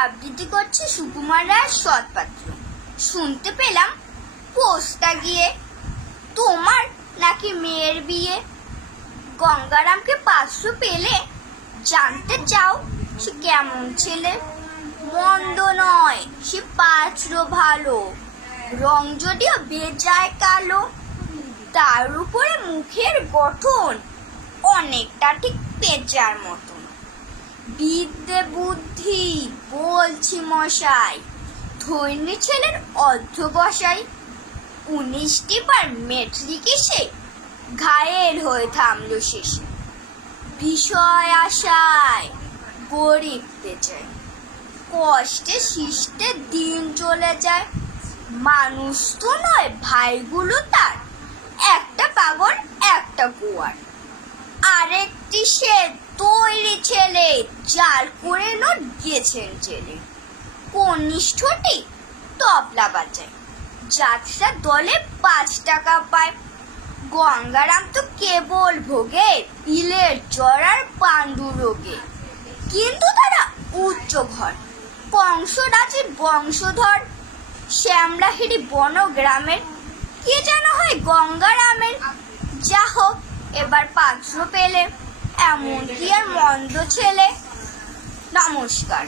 আবৃত্তি করছে সুকুমার রায়ের সৎপাত্র। শুনতে পেলাম পোস্তা গিয়ে তোমার নাকি মেয়ের বিয়ে। গঙ্গারামকে 500 পেলে জানতে চাও সে কেমন ছেলে। মন্দ নয়, সে পাত্র ভালো, রং যদিও বেজায় কালো। তার উপরে মুখের গঠন অনেকটা ঠিক পেঁচার মতন। বিদ্যে বুদ্ধি বলছি মশাই, ধৈর্য ছেলের অধ্যবসাই। 19টি বার মেট্রিকে সে ঘায়েল হয়ে থামলো শেষে। বিষয় আশায় গরিব বেচায়, কষ্টে শিষ্টে দিন চলে যায়। মানুষ তো নয় ভাইগুলো তার, একটা পাগল একটা গোয়ার। আরেকটি সে তৈরি ছেলে, জাল করে নোট গেছেন জেলে। কনিষ্ঠটি তবলা বাজায়, যাত্রা দলে 5 টাকা পায়। গঙ্গারাম তো কেবল ভোগে পিলের জ্বর আর পাণ্ডু রোগে। কিন্তু তারা উচ্চ ঘর, কংসরাজের বংশধর। শ্যামলাহিড়ি বনগ্রামের কে যেন হয় গঙ্গারামের। যা হোক, এবার পাত্র পেলে, এমন কি আর মন্দ ছেলে। নমস্কার।